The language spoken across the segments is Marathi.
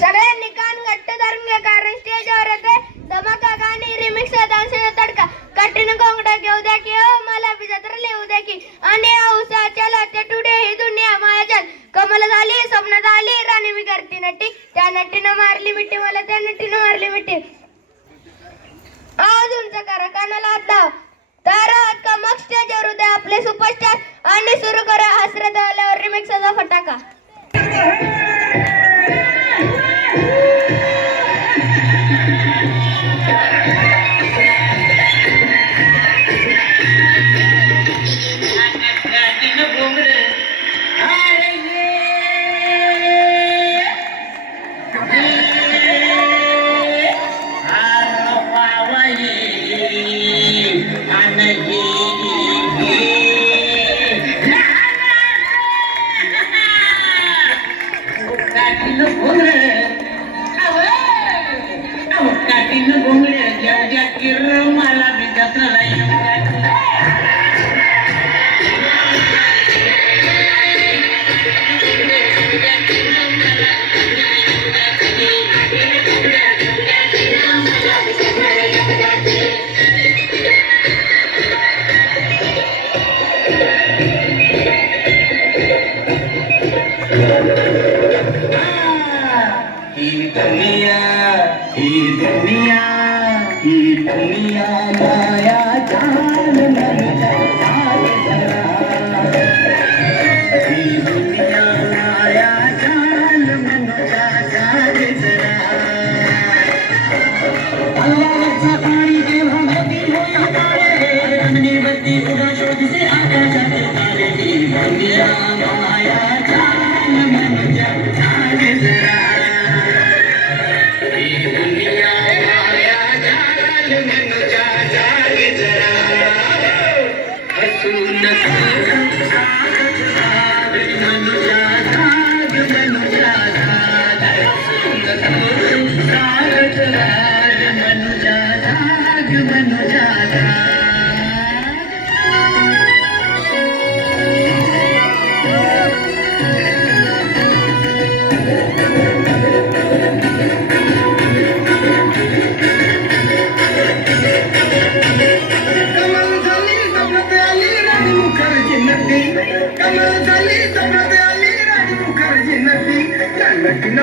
सगळ्यांनी कान घट्ट धरून घ्या कारण स्टेजवर येते धमाका गाणी रिमिक्स डान्सचा तडका कठीण कोंगडा घेऊ द्या की मला बी जत्रा लिहू द्या की आणि औसा चला ते टुडे ही दुनिया मायाजाल कमल झाली स्वप्नात आली राणी मी करते नटी त्या नटीनं मारली मिठी मला त्या नटीनं मारली मिठी आवाज उंच करा कानाला हात लावा तर का मग स्टेजवर उद्या आपले सुपरस्टार आणि सुरू करा हसरत आल्यावर रिमिक्सचा फटाका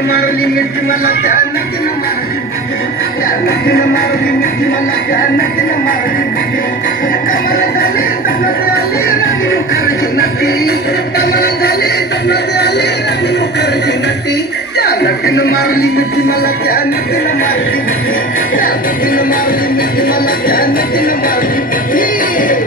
मारली मिठी मला त्या नटीनं मारली त्या नटीनं मारली मिठी मला त्या नटीनं मारली कमल झाली तमत आली राणी मुखर्जी नटी कमल झाली तमत आली राणी मुखर्जी नटी त्या नटीनं मारली मिठी मला त्या नटीनं मारली त्या नटीनं मारली मिठी मला त्या नटीनं मारली